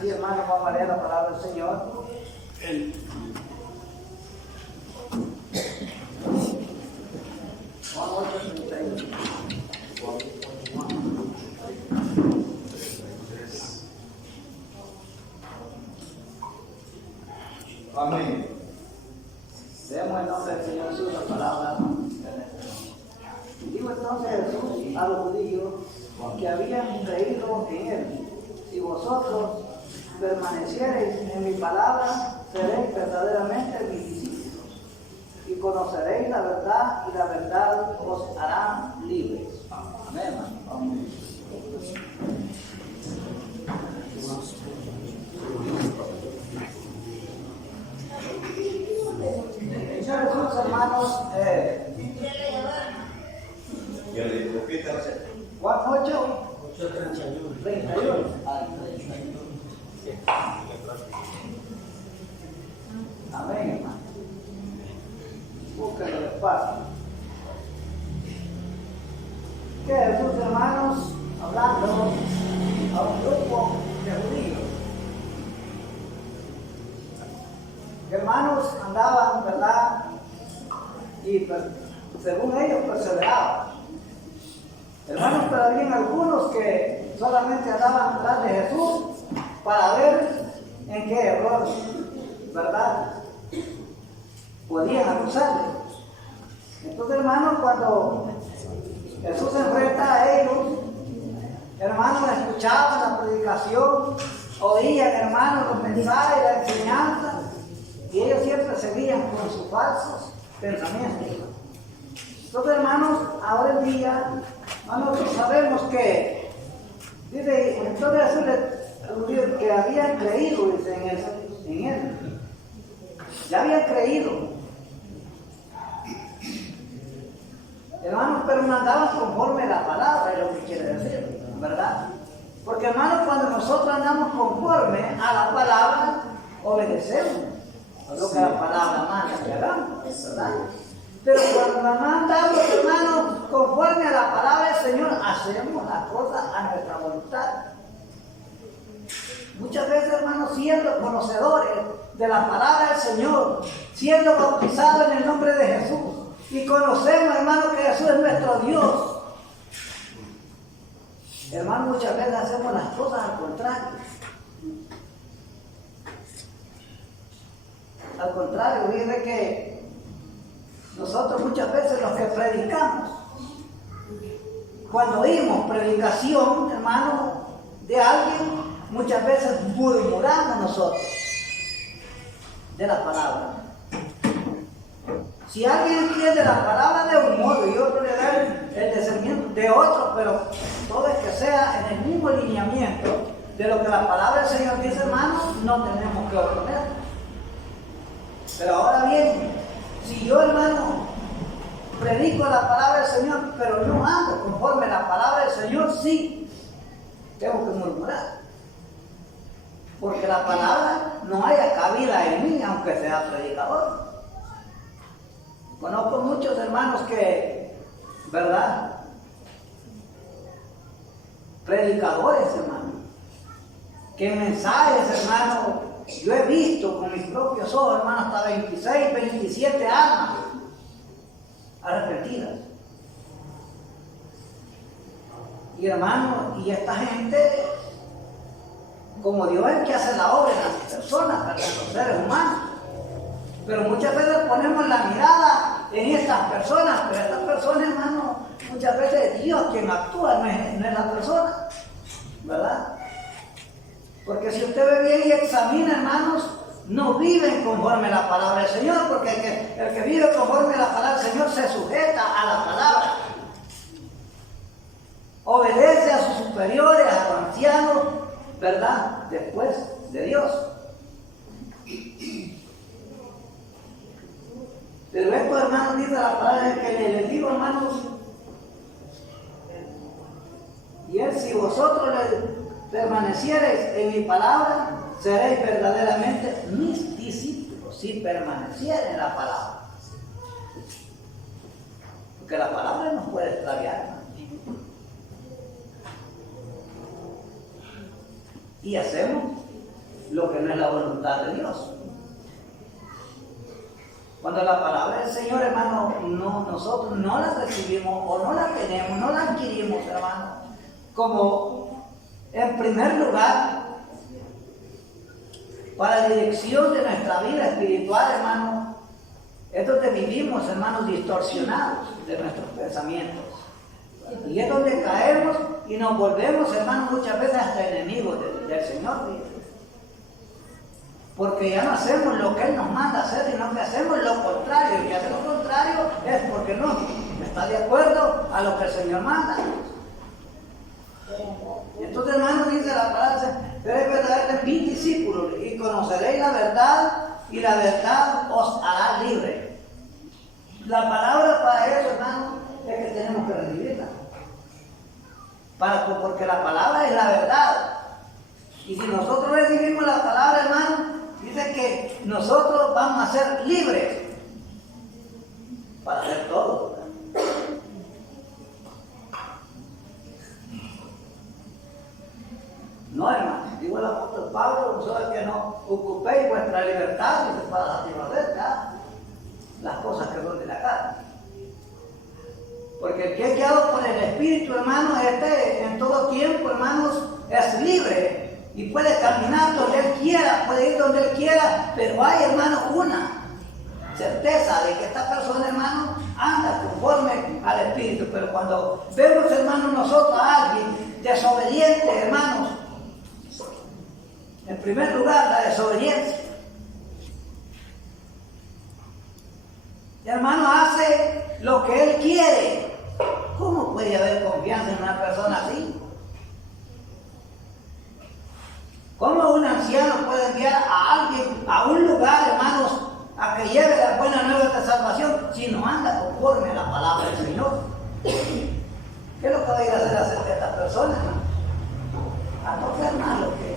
Sí, hermano, vamos a leer la palabra del Señor. Juan 8:31. Amén. Leemos el nombre del Señor Jesús, la palabra. Dijo entonces Jesús a los judíos que habían creído en él: si vosotros permaneciereis en mi palabra, seréis verdaderamente mis discípulos, y conoceréis la verdad, y la verdad os hará libres. Amén, hermano. Amén. Señor Jesús, hermanos, Juan 8:31. Amén, hermano. Búsquenlo despacio. Que Jesús, hermanos, hablando a un grupo de judíos. Hermanos andaban, ¿verdad? Y según ellos perseveraban. Hermanos, pero había algunos que solamente andaban atrás de Jesús para ver en qué error, ¿verdad?, podían acusarle. Entonces, hermanos, cuando Jesús se enfrenta a ellos, hermanos, escuchaban la predicación, oían, hermanos, los mensajes, la enseñanza, y ellos siempre seguían con sus falsos pensamientos. Entonces, hermanos, ahora en día, nosotros sabemos que, dice, entonces Jesús les que habían creído, dice, en él. Ya habían creído. Hermanos, pero no andaban conforme a la palabra, es lo que quiere decir, ¿verdad? Porque, hermanos, cuando nosotros andamos conforme a la palabra, obedecemos a lo que la palabra manda que hagamos, ¿verdad? Pero cuando andamos, hermanos, conforme a la palabra del Señor, hacemos las cosas a nuestra voluntad. Muchas veces, hermanos, siendo conocedores de la palabra del Señor, siendo bautizados en el nombre de Jesús, y conocemos, hermanos, que Jesús es nuestro Dios, hermanos, muchas veces hacemos las cosas al contrario. Al contrario, dice que nosotros muchas veces los que predicamos, cuando oímos predicación, hermano, de alguien, muchas veces murmuramos nosotros de la palabra. Si alguien entiende la palabra de un modo y otro le da el discernimiento de otro, pero todo es que sea en el mismo lineamiento de lo que la palabra del Señor dice, hermano, no tenemos que oponer. Pero ahora bien, si yo, hermano, predico la palabra del Señor, pero no ando conforme a la palabra del Señor, sí, tengo que murmurar. Porque la palabra no haya cabida en mí, aunque sea predicador. Conozco muchos hermanos que, ¿verdad?, predicadores, hermano, que mensajes, hermano, yo he visto con mis propios ojos, hermano, hasta 26, 27 almas arrepentidas. Y, hermano, y esta gente, como Dios es el que hace la obra en las personas, en los seres humanos. Pero muchas veces ponemos la mirada en estas personas, pero estas personas, hermano, muchas veces es Dios quien actúa, no es la persona, ¿verdad? Porque si usted ve bien y examina, hermanos, no viven conforme a la palabra del Señor, porque el que vive conforme a la palabra del Señor se sujeta a la palabra. Obedece a sus superiores, a los ancianos, ¿verdad?, después de Dios. Pero esto, hermanos, dice la palabra que les digo, hermanos, y es: si vosotros permaneciereis en mi palabra, seréis verdaderamente mis discípulos, si permaneciereis en la palabra. Porque la palabra nos puede extraviar, hermanos. Y hacemos lo que no es la voluntad de Dios. Cuando la palabra del Señor, hermano, nosotros no la recibimos o no la tenemos, no la adquirimos, hermano, como en primer lugar, para la dirección de nuestra vida espiritual, hermano, es donde vivimos, hermanos, distorsionados de nuestros pensamientos. Y es donde caemos y nos volvemos, hermanos, muchas veces hasta enemigos del Señor. Porque ya no hacemos lo que Él nos manda hacer, sino que hacemos lo contrario. Y hacer lo contrario es porque no está de acuerdo a lo que el Señor manda. Entonces, hermano, dice la palabra, seréis verdaderamente mis discípulos y conoceréis la verdad y la verdad os hará libre. La palabra para eso, hermano, es que tenemos que recibirla. Porque la palabra es la verdad. Y si nosotros recibimos la palabra, hermano, dice que nosotros vamos a ser libres para hacer todo. No, hermano, digo el apóstol Pablo, solo que no ocupéis vuestra libertad para satisfacer las cosas que son de la carne. Porque el que es guiado por el Espíritu, hermano, en todo tiempo, hermanos, es libre y puede caminar donde Él quiera, puede ir donde Él quiera, pero hay, hermano, una certeza de que esta persona, hermano, anda conforme al Espíritu. Pero cuando vemos, hermano, nosotros a alguien desobediente, hermanos, en primer lugar, la desobediencia. El hermano hace lo que él quiere. ¿Cómo puede haber confianza en una persona así? ¿Cómo un anciano puede enviar a alguien a un lugar, hermanos, a que lleve la buena nueva de salvación si no anda conforme a la palabra del Señor? ¿Qué es lo que va a ir a hacer esta persona, hermano? A no hacer más lo que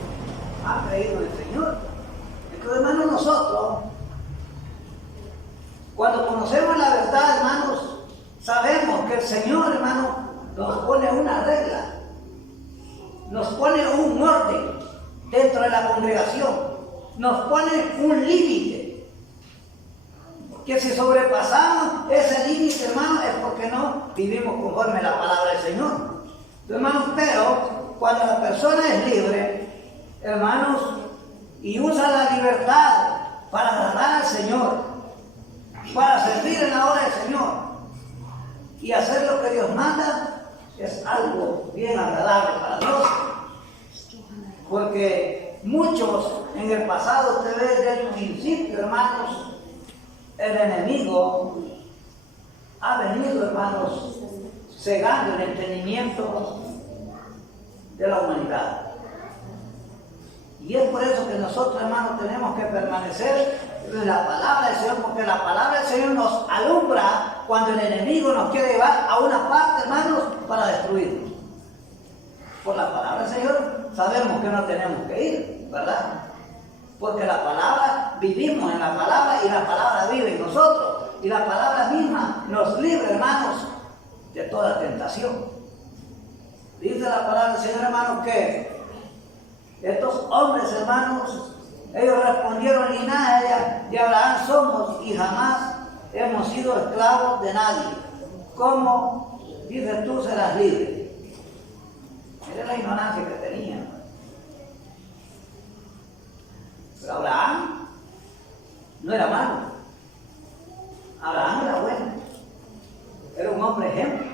ha creído el Señor. Entonces, hermanos, nosotros, cuando conocemos la verdad, hermanos, sabemos que el Señor, hermano, nos pone una regla, nos pone un orden dentro de la congregación, nos pone un límite, que si sobrepasamos ese límite, hermano, es porque no vivimos conforme a la palabra del Señor. Hermanos, pero cuando la persona es libre, hermanos, y usa la libertad para agradar al Señor, para servir en la obra del Señor y hacer lo que Dios manda, es algo bien agradable para Dios. Porque muchos en el pasado, usted ve desde el principio, hermanos, el enemigo ha venido, hermanos, cegando el entendimiento de la humanidad. Y es por eso que nosotros, hermanos, tenemos que permanecer en la palabra del Señor, porque la palabra del Señor nos alumbra cuando el enemigo nos quiere llevar a una parte, hermanos, para destruirnos. Por la palabra del Señor sabemos que no tenemos que ir, ¿verdad? Porque la palabra, vivimos en la palabra y la palabra vive en nosotros. Y la palabra misma nos libre, hermanos, de toda tentación. Dice la palabra del Señor, hermanos, que estos hombres, hermanos, ellos respondieron: linaje de Abraham somos y jamás hemos sido esclavos de nadie. ¿Cómo, dices tú, serás libre? Era la ignorancia que tenían. Pero Abraham no era malo. Abraham era bueno. Era un hombre ejemplo.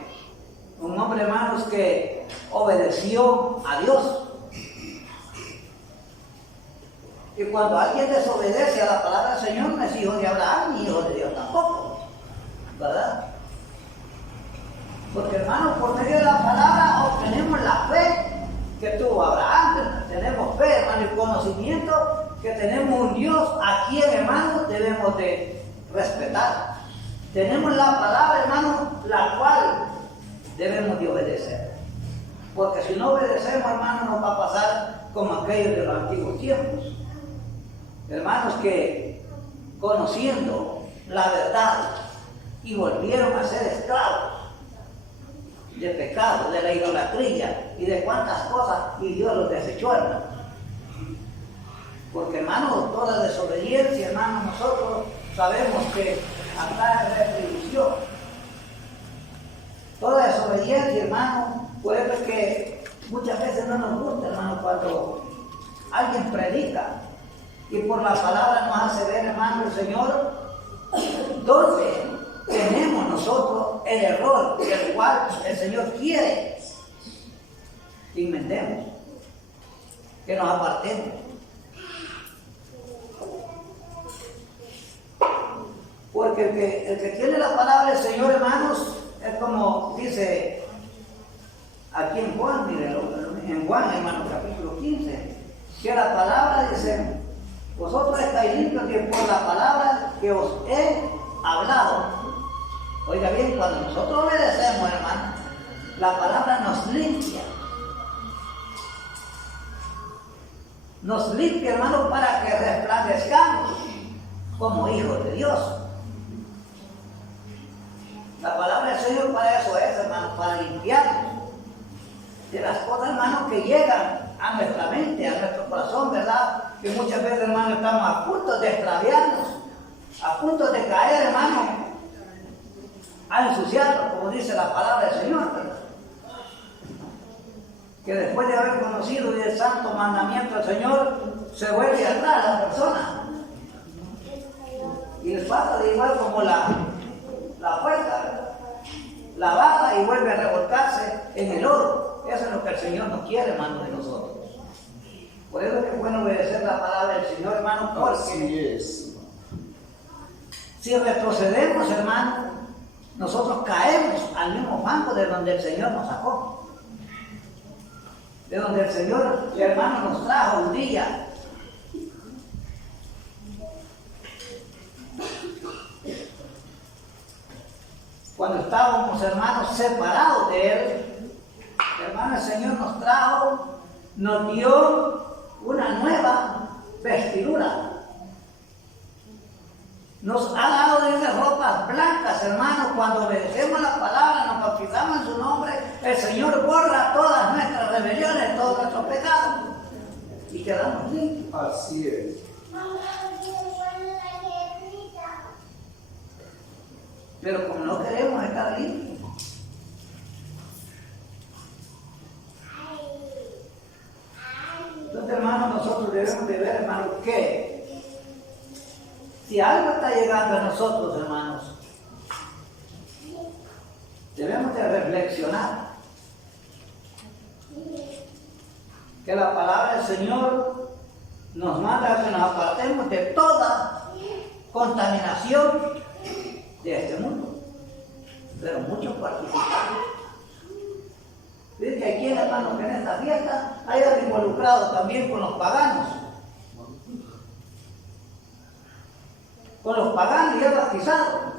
Un hombre, hermanos, que obedeció a Dios. Y cuando alguien desobedece a la palabra del Señor, no es hijo de Abraham ni hijo de Dios tampoco, ¿verdad? Porque, hermanos, por medio de la palabra obtenemos la fe que tuvo Abraham. Tenemos fe, hermano, y conocimiento que tenemos un Dios a quien, hermanos, debemos de respetar. Tenemos la palabra, hermanos, la cual debemos de obedecer. Porque si no obedecemos, hermanos, nos va a pasar como aquellos de los antiguos tiempos. Hermanos que, conociendo la verdad, y volvieron a ser esclavos de pecado, de la idolatría y de cuantas cosas, y Dios los desechó, hermano. Porque, hermano, toda desobediencia, hermano, nosotros sabemos que atrae retribución. Toda desobediencia, hermano, puede ser que muchas veces no nos gusta, hermano, cuando alguien predica y por la palabra nos hace ver, hermano, el Señor, donde tenemos nosotros el error, el cual el Señor quiere que inventemos, que nos apartemos. Porque el que tiene la palabra del Señor, hermanos, es como dice aquí en Juan, en Juan, hermano, capítulo 15, que la palabra dice, vosotros estáis limpios por la palabra que os he hablado. Oiga bien, cuando nosotros obedecemos, hermano, la palabra nos limpia. Nos limpia, hermano, para que resplandezcamos como hijos de Dios. La palabra del Señor para eso es, hermano, para limpiarnos de las cosas, hermano, que llegan a nuestra mente, a nuestro corazón, ¿verdad? Que muchas veces, hermano, estamos a punto de extraviarnos, a punto de caer, hermano, a ensuciarnos, como dice la palabra del Señor, ¿verdad? Que después de haber conocido el santo mandamiento del Señor, se vuelve atrás la persona. Y les pasa de igual como la puerta, la baja y vuelve a revolcarse en el lodo. Eso es lo que el Señor nos quiere, hermano, de nosotros. Por eso es que es bueno obedecer la palabra del Señor, hermano, porque si retrocedemos, hermano, nosotros caemos al mismo banco de donde el Señor nos sacó. De donde el Señor, hermano, nos trajo un día. Cuando estábamos, hermanos, separados de Él, hermano, el Señor nos trajo, nos dio una nueva vestidura. Nos ha dado de esas ropas blancas, hermano. Cuando obedecemos la palabra, nos bautizamos en su nombre, el Señor borra todas nuestras rebeliones, todos nuestros pecados y quedamos limpios. Así es. Pero como no queremos estar limpios, entonces, hermano, nosotros debemos de ver, hermano, que si algo está llegando a nosotros, hermanos, debemos de reflexionar que la palabra del Señor nos manda a que nos apartemos de toda contaminación de este mundo, pero muchos participan. Dice que aquí, hermano, que en esta fiesta hayan involucrado también con los paganos. Con los paganos y el bautizado.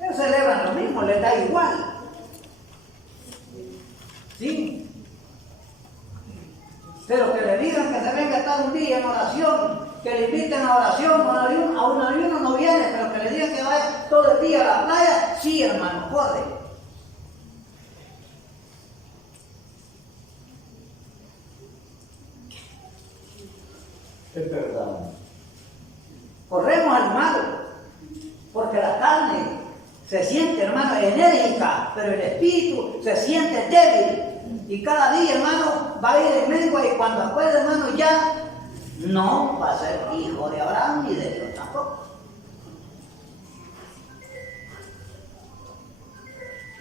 Ellos celebran lo mismo, les da igual. ¿Sí? Pero que le digan que se venga a estar un día en oración, que le inviten a oración, a un ayuno no viene, pero que le digan que vaya todo el día a la playa, sí, hermano, corre. Es verdad. Corremos al malo, porque la carne se siente, hermano, enérgica, pero el espíritu se siente débil. Y cada día, hermano, va a ir en mengua y cuando acuerde, hermano, ya no va a ser hijo de Abraham ni de Dios tampoco.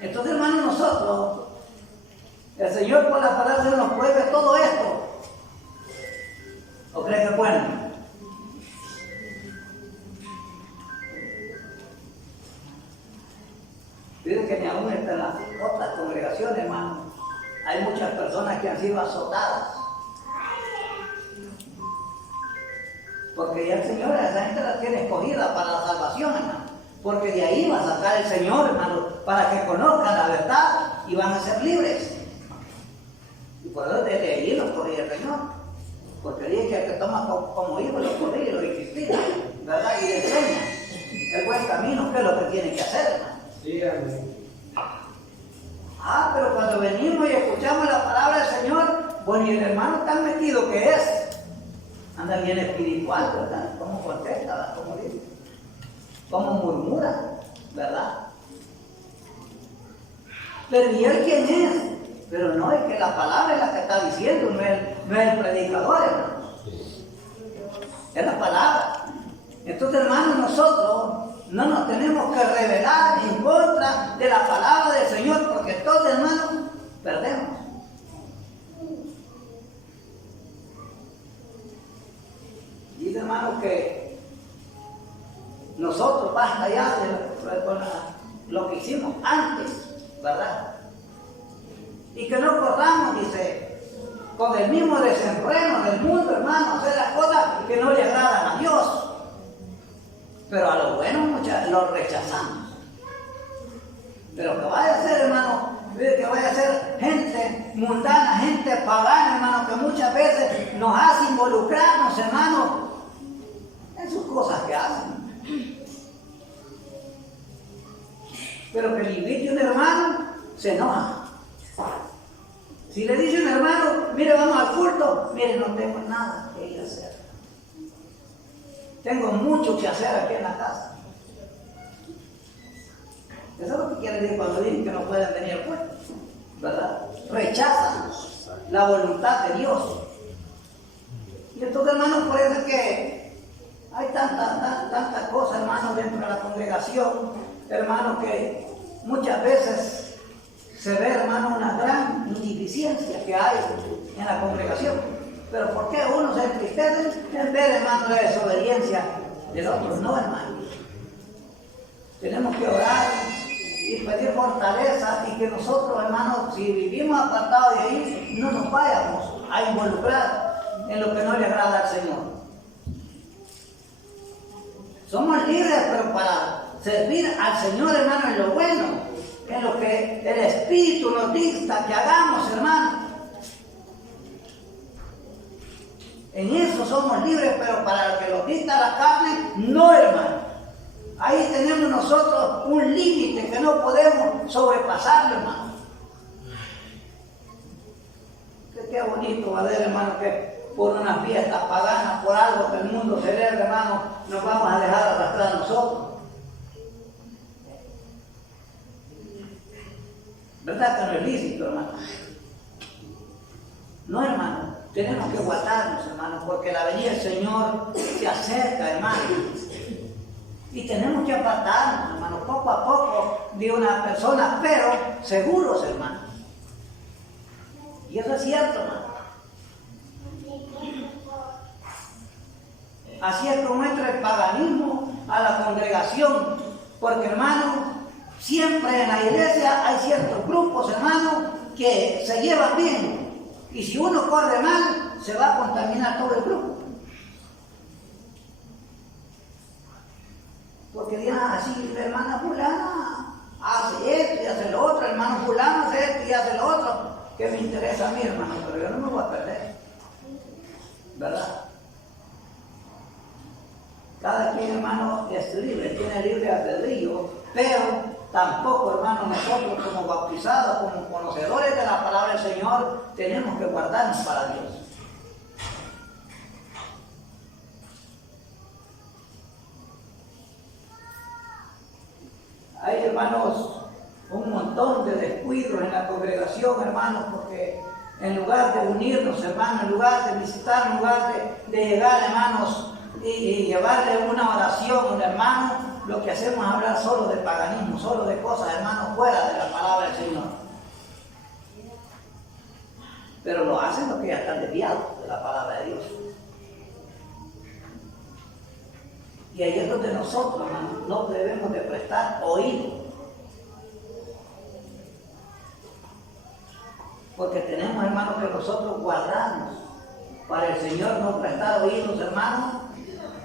Entonces, hermano, nosotros, el Señor por la palabra de Dios nos prohíbe todo esto. ¿O cree que es bueno? Dicen que ni aún en las otras congregaciones, hermano, hay muchas personas que han sido azotadas. Porque ya el Señor a esa gente la tiene escogida para la salvación, hermano. Porque de ahí va a sacar el Señor, hermano, para que conozcan la verdad y van a ser libres. Y por eso desde allí los corría el Señor. Porque dice que el que toma como hijo lo corrige, lo disciplina, ¿verdad? Y le enseña el buen camino, que es lo que tiene que hacer, hermano. Sí, amén. Pero cuando venimos y escuchamos la palabra del Señor, bueno, y el hermano está metido lo que es. Anda bien espiritual, ¿verdad? ¿Cómo contesta? ¿Verdad? ¿Cómo dice? ¿Cómo murmura? ¿Verdad? Pero ¿y él quién es? Pero no, es que la palabra es la que está diciendo, no es el predicador, hermano. Es la palabra. Entonces, hermanos, nosotros no nos tenemos que rebelar en contra de la palabra del Señor, porque todos, hermanos, perdemos. Dice, hermanos, que nosotros basta ya de lo que hicimos antes, ¿verdad? Y que no corramos, dice, con el mismo desenfreno del mundo, hermano, hacer las cosas que no le agradan a Dios. Pero a lo bueno muchas lo rechazamos. Pero que vaya a ser, hermano, que vaya a ser gente mundana, gente pagana, hermano, que muchas veces nos hace involucrarnos, hermano, en sus cosas que hacen. Pero que le invite un hermano, se enoja. Si le dice un hermano, mire, vamos al culto, mire, no tengo nada que ir a hacer. Tengo mucho que hacer aquí en la casa. Eso es lo que quiere decir cuando dicen que no pueden venir al culto, ¿verdad? Rechazan la voluntad de Dios. Y entonces, hermanos, por eso es que hay tantas cosas, hermanos, dentro de la congregación, hermanos, que muchas veces se ve, hermano, una gran ineficiencia que hay en la congregación. Pero ¿por qué uno se entristece en ver, hermano, la desobediencia del otro? No, hermano. Tenemos que orar y pedir fortaleza y que nosotros, hermanos, si vivimos apartados de ahí, no nos vayamos a involucrar en lo que no le agrada al Señor. Somos libres, pero para servir al Señor, hermano, en lo bueno, en lo que el Espíritu nos dicta que hagamos, hermano. En eso somos libres, pero para lo que nos dicta la carne, no, hermano. Ahí tenemos nosotros un límite que no podemos sobrepasarlo, hermano. Qué bonito va a ver, hermano, que por una fiesta pagana, por algo que el mundo celebra, hermano, nos vamos a dejar arrastrar a nosotros. ¿Verdad que no es lícito, hermano? No, hermano, tenemos que guardarnos, hermano, porque la venida del Señor se acerca, hermano. Y tenemos que apartarnos, hermano, poco a poco de una persona, pero seguros, hermano. Y eso es cierto, hermano. Así es como entra el paganismo a la congregación, porque, hermano, siempre en la iglesia hay ciertos grupos, hermano, que se llevan bien. Y si uno corre mal, se va a contaminar todo el grupo. Porque dirán así, la hermana fulana hace esto y hace lo otro, el hermano fulano hace esto y hace lo otro. ¿Qué me interesa a mí, hermano? Pero yo no me voy a perder. ¿Verdad? Cada quien, hermano, es libre, tiene libre albedrío, pero tampoco, hermano, nosotros como bautizados, como conocedores de la palabra del Señor, tenemos que guardarnos para Dios. Hay, hermanos, un montón de descuidos en la congregación, hermanos, porque en lugar de unirnos, hermanos, en lugar de visitar, en lugar de llegar, hermanos, y llevarle una oración, hermano, lo que hacemos es hablar solo de paganismo, solo de cosas, hermano, fuera de la palabra del Señor. Pero lo hacen los que ya están desviados de la palabra de Dios. Y ahí es donde nosotros, hermano, no debemos de prestar oído. Porque tenemos, hermano, que nosotros guardarnos para el Señor, no prestar oídos, hermano,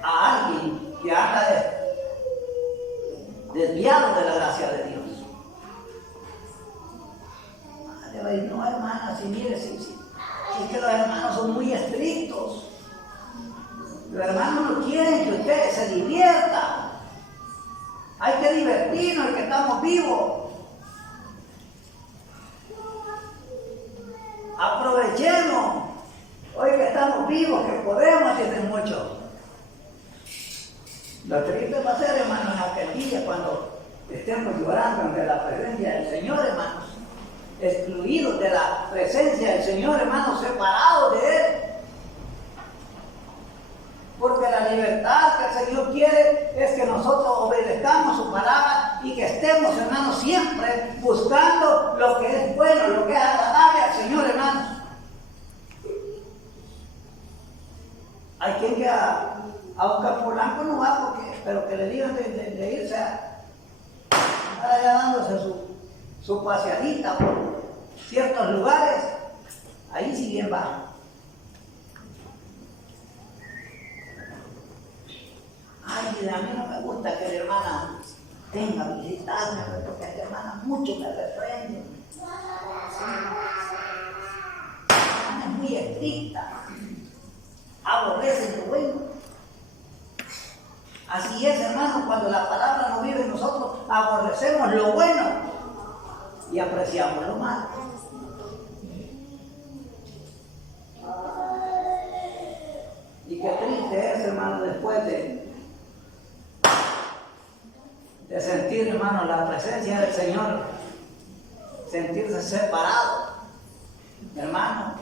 a alguien que anda desviado de la gracia de Dios. No, hermana, si mire, si es que los hermanos son muy estrictos. Los hermanos no quieren que usted se divierta. Hay que divertirnos, que estamos vivos. Aprovechemos hoy que estamos estamos vivos, que podemos, dicen muchos. Lo triste va a ser, hermanos, en aquel día cuando estemos llorando ante la presencia del Señor, hermanos, excluidos de la presencia del Señor, hermanos, separados de Él. Porque la libertad que el Señor quiere es que nosotros obedezcamos su palabra y que estemos, hermanos, siempre buscando lo que es bueno, lo que es agradable al Señor, hermanos. Hay quien que a un campo blanco no va, pero que le digan de irse a allá dándose su paseadita por ciertos lugares, ahí sí bien va. Ay, a mí no me gusta que la hermana tenga visitarme, porque la hermana mucho me reprende. La hermana es muy estricta, aborrece lo bueno. Así es, hermano, cuando la palabra no vive en nosotros, aborrecemos lo bueno y apreciamos lo malo. Y qué triste es, hermano, después de sentir, hermano, la presencia del Señor, sentirse separado, hermano,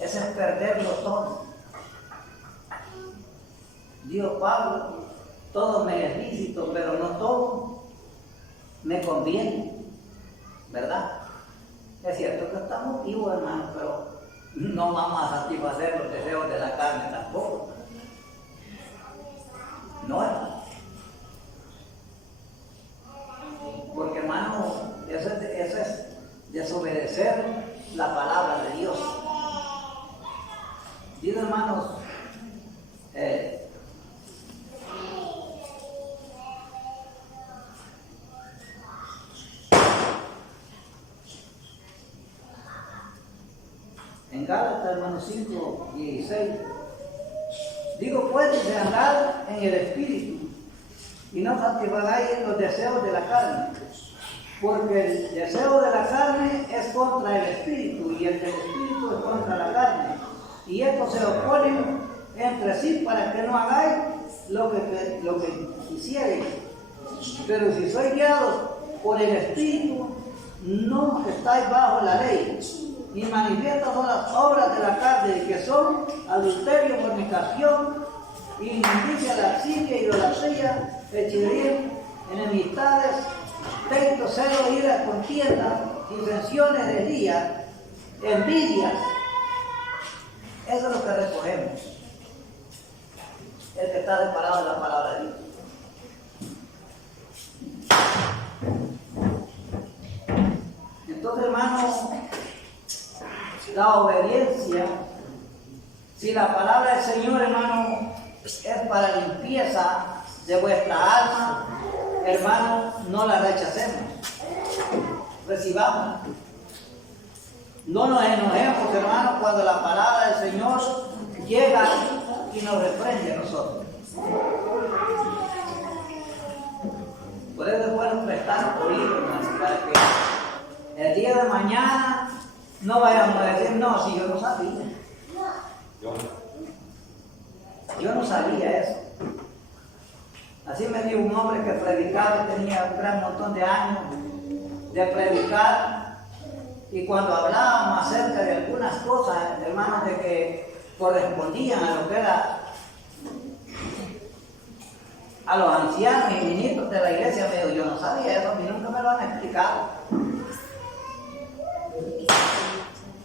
eso es perderlo todo. Dijo Pablo, todo me es lícito, pero no todo me conviene, ¿verdad? Es cierto que estamos vivos, hermano, pero no vamos a satisfacer los deseos de la carne tampoco. No, hermano. Porque, hermano, eso es desobedecer la palabra de Dios. Digo, hermanos, en Gálatas, hermanos 5:16, digo, puedes andar en el Espíritu y no satisfagáis los deseos de la carne, porque el deseo de la carne es contra el Espíritu y el del Espíritu es contra la carne, y estos se oponen entre sí para que no hagáis lo que quisierais. Pero si sois guiados por el Espíritu, no estáis bajo la ley. Ni manifiestas son las obras de la carne, que son adulterio, fornicación, inmundicia, lascivia, idolatría, hechicería, enemistades, pleito, celo, ira, contienda, disensiones, herejías, envidias. Eso es lo que recogemos, el que está separado de la palabra de Dios. Entonces, hermano, la obediencia, si la palabra del Señor, hermano, es para limpieza de vuestra alma, hermano, no la rechacemos, recibámosla. No nos enojemos, hermano, cuando la palabra del Señor llega y nos reprende a nosotros. Por eso es bueno prestar oído, hermano, para que el día de mañana no vayamos a decir, no, si yo no sabía. Yo no sabía eso. Así me dijo un hombre que predicaba, tenía un gran montón de años de predicar, y cuando hablábamos acerca de algunas cosas, hermanos, de que correspondían a lo que era a los ancianos y ministros de la iglesia, me dijo, yo no sabía eso, a mí nunca me lo han explicado.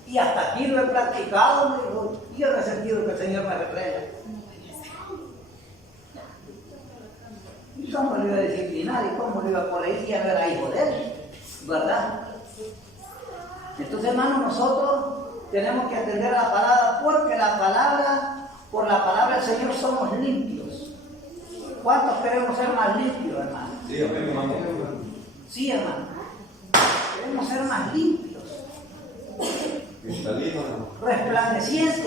Y hasta aquí lo he practicado, me dijo, y he resentido que el Señor me reprenda. ¿Y cómo lo iba a disciplinar? ¿Y cómo lo iba a corregir? Ya no era hijo de él, ¿verdad? Entonces, hermanos, nosotros tenemos que atender a la palabra, porque la palabra, por la palabra del Señor somos limpios. ¿Cuántos queremos ser más limpios, hermano? Sí, hermano. Sí, hermano. Queremos ser más limpios. Resplandecientes.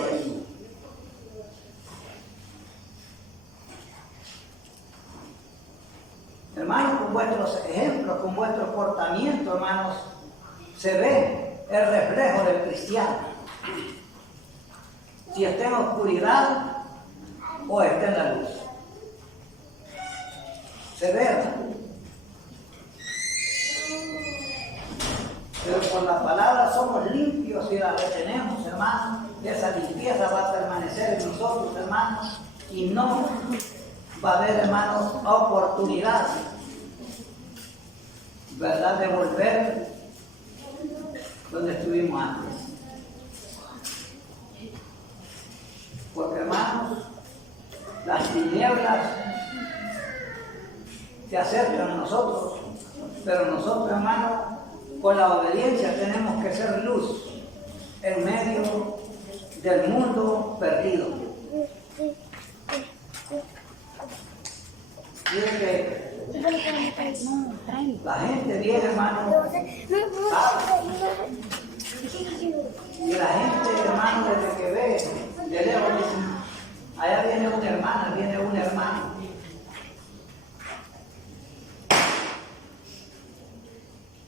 Hermanos, con vuestros ejemplos, con vuestro comportamiento, hermanos, se ve el reflejo del cristiano. si está en oscuridad o está en la luz. Se ve. Pero por la palabra somos limpios y la retenemos, hermanos. Esa limpieza va a permanecer en nosotros, hermanos, y no va a haber, hermanos, oportunidad, ¿verdad?, de volver donde estuvimos antes. Porque, hermanos, las tinieblas se acercan a nosotros, pero nosotros, hermanos, con la obediencia tenemos que ser luz en medio del mundo perdido. Y es que la gente viene, hermano, sabe. Y la gente, hermano, desde que ve de lejos dicen, allá viene una hermana, viene un hermano.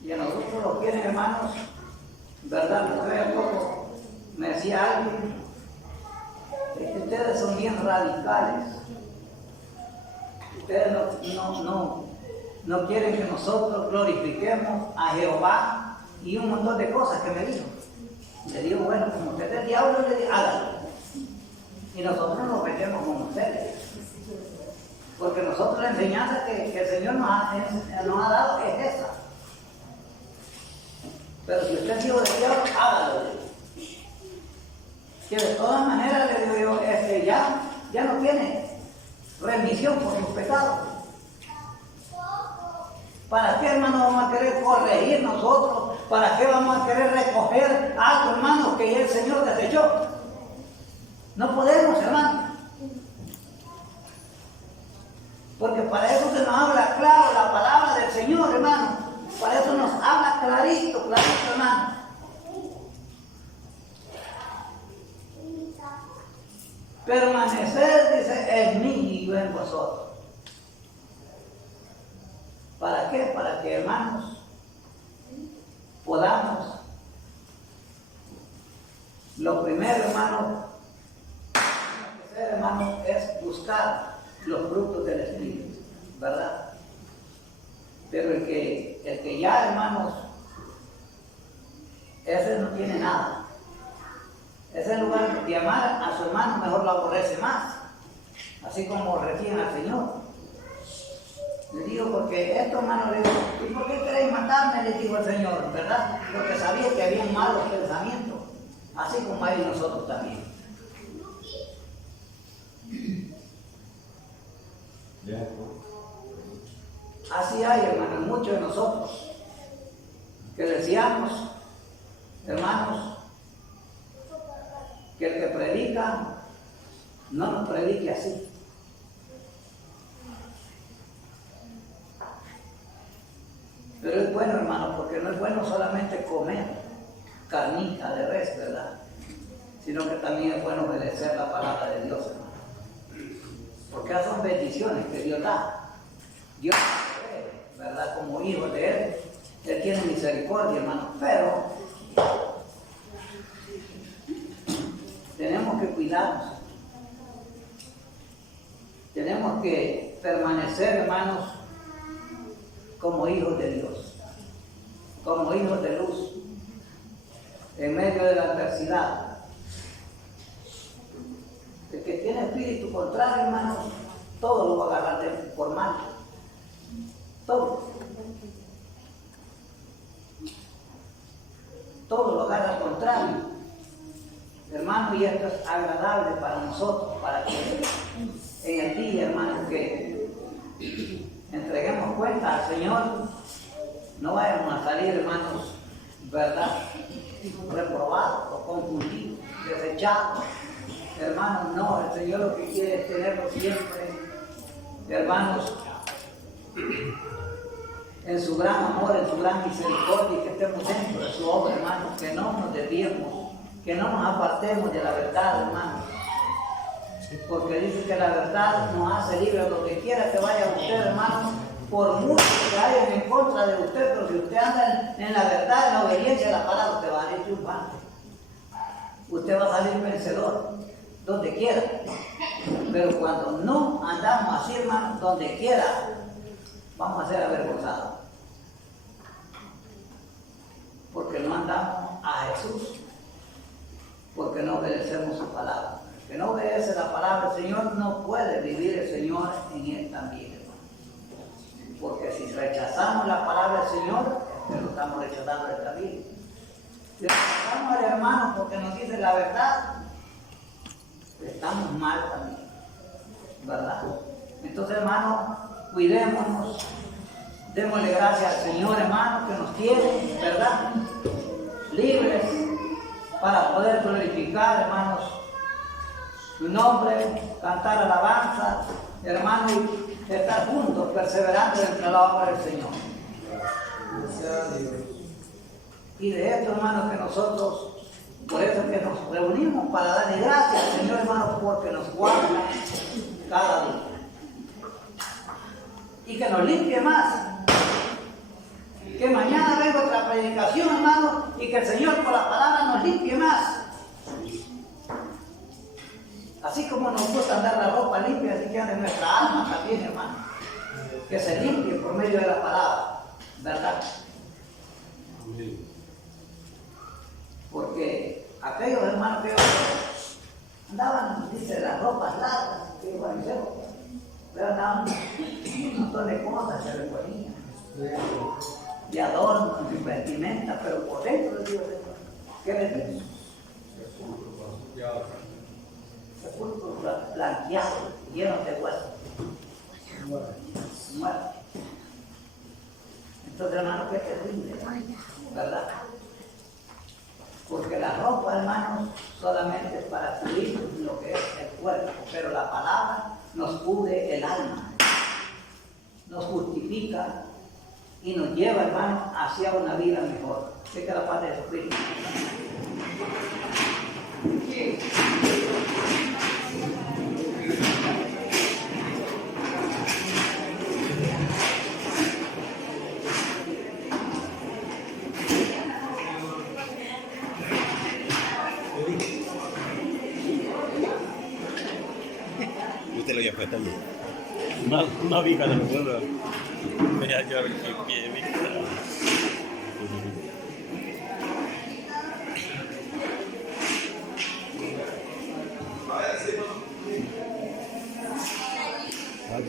Y a nosotros los quieren, hermanos, ¿verdad? Me decía alguien, es que ustedes son bien radicales. Ustedes no quieren que nosotros glorifiquemos a Jehová y un montón de cosas que me dijo. Le digo, bueno, como usted es el diablo, le digo, hágalo. Y nosotros nos metemos con ustedes. Porque nosotros la enseñanza que el Señor nos ha dado es esa. Pero si usted es hijo del diablo, hágalo. Que de todas maneras, le digo yo, ya no tiene remisión por sus pecados. ¿Para qué, hermano, vamos a querer corregir nosotros? ¿Para qué vamos a querer recoger algo, hermano, que ya el Señor desechó? No podemos, hermano. Porque para eso se nos habla claro la palabra del Señor, hermano. Para eso nos habla clarito, hermano. Permanecer, dice, en mí y yo en vosotros. ¿Para qué? Para que, hermanos, podamos, lo primero, hermano, es buscar los frutos del Espíritu, ¿verdad? Pero el que ya, hermanos, ese no tiene nada. Ese en lugar de amar a su hermano, mejor lo aborrece más. Así como reciben al Señor. Le digo, porque esto, hermano, le digo, ¿y por qué queréis matarme? Le dijo el Señor, ¿verdad? Porque sabía que había malos pensamientos. Así como hay nosotros también. Así hay, hermanos, muchos de nosotros que decíamos, hermanos, que el que predica no nos predique así. Pero es bueno, hermano, porque no es bueno solamente comer carnita de res, ¿verdad? Sino que también es bueno obedecer la palabra de Dios, hermano. Porque esas son bendiciones que Dios da. Dios, ¿verdad? Como hijos de Él tiene misericordia, hermano. Pero tenemos que cuidarnos. Tenemos que permanecer, hermanos, como hijos de Dios, como hijos de luz, en medio de la adversidad. El que tiene espíritu contrario, hermanos, todo lo va a agarrar por mal. Todo. Todo lo agarra al contrario. Hermano, y esto es agradable para nosotros, para que en el día, hermanos, que entreguemos cuenta al Señor, no vayamos a salir, hermanos, ¿verdad?, reprobados o confundidos, desechados. Hermanos, no, el Señor lo que quiere es tenerlo siempre, hermanos, en su gran amor, en su gran misericordia, y que estemos dentro de su obra, hermanos, que no nos desviemos, que no nos apartemos de la verdad, hermanos. Porque dice que la verdad nos hace libres. Donde quiera que vaya usted, hermano, por mucho que hayan en contra de usted, pero si usted anda en la verdad, en la obediencia a la palabra, usted va a salir triunfante. Usted va a salir vencedor. quiera. Pero cuando no andamos así, hermano, donde quiera, vamos a ser avergonzados. Porque no andamos a Jesús, porque no obedecemos su palabra. El que no obedece la palabra del Señor no puede vivir el Señor en él también, hermano. Porque si rechazamos la palabra del Señor, lo estamos rechazando él también. Si rechazamos al hermano porque nos dice la verdad, estamos mal también, ¿verdad? Entonces, hermano, cuidémonos, démosle gracias al Señor, hermano, que nos tiene, ¿verdad? Libres para poder glorificar, hermanos, su nombre, cantar alabanza, hermano, y estar juntos, perseverando entre la obra del Señor. Y de esto, hermano, que nosotros, por eso que nos reunimos para darle gracias al Señor, hermano, porque nos guarda cada día. Y que nos limpie más. Que mañana venga otra predicación, hermano, y que el Señor por la palabra nos limpie más. Así como nos gusta andar la ropa limpia, así que ande nuestra alma también, hermano. Que se limpie por medio de la palabra, ¿verdad? Porque aquellos hermanos que andaban, dice, las ropas largas, que fariseos, pero andaban un montón de cosas, se les ponían, de adornos, de vestimenta, pero por dentro les digo, ¿qué les digo? Sepulcros blanqueados, llenos de huesos. Muertos. Entonces, hermano, qué terrible, ¿verdad? Porque la ropa, hermanos, solamente es para cubrir lo que es el cuerpo, pero la palabra nos cubre el alma, nos justifica y nos lleva, hermanos, hacia una vida mejor. Sé que la paz de Jesucristo. Usted lo que fue también. Una vieja de los pueblos. Me ha llevado el pie, ¿viste?